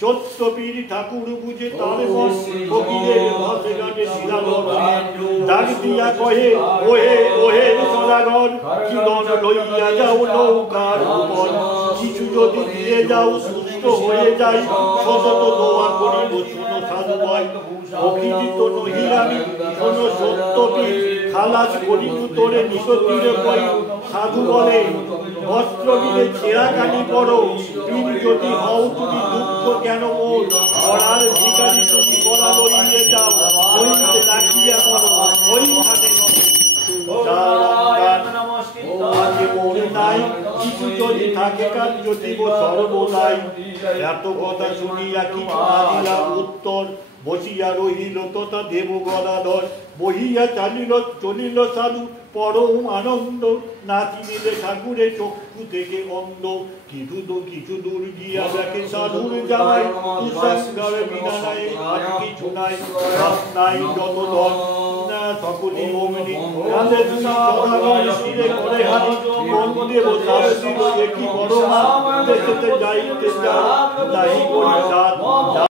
सत्यपीर ठाकुर बुझे तार बस फकीरेर भाषे गाने शिलागर डाक दिया कहे ओहे ओहे सदागर जीवन लइया जाओ नौकार उपर किछु जदि दिए जाओ सुस्त हये जाई सतत दोया करिब शुनो साधु भाई अखिजित नहि आमि शोनो सत्यपीर खालास करिब तोरे निसतीरे कई साधु बोले वस्त्र दिले ছেঁড়া কানি পরো পীর যদি হও তুমি দুঃখ কেন মোর পড়ার ভিখারি তুমি গলা লইয়ে যাও ওইতে রাখিয়া করো ওইখানে আগে মনে নাই কিছু যদি থাকে কাল যদি সর্বদাই এত কথা শুনিয়া কিছু না দিলাম উত্তর বসিয়া রহিল তথা দেব গদাধর বহিয়া চলিল সাধু পরম আনন্দ নাচিলে ঠাকুরে চক্ষু থেকে অন্ধ কিছু দূর গিয়া দেখে সাধুর জামাই কুসংস্কার বিনা নাই আর কিছু নাই নাই যত ধন সকলে অমনি কাঁধে দুই সদাগর শিরে করে হানি মন্দিরে বসার ছিল একই বড় মা দেশেতে যাইতে যাও তাই করি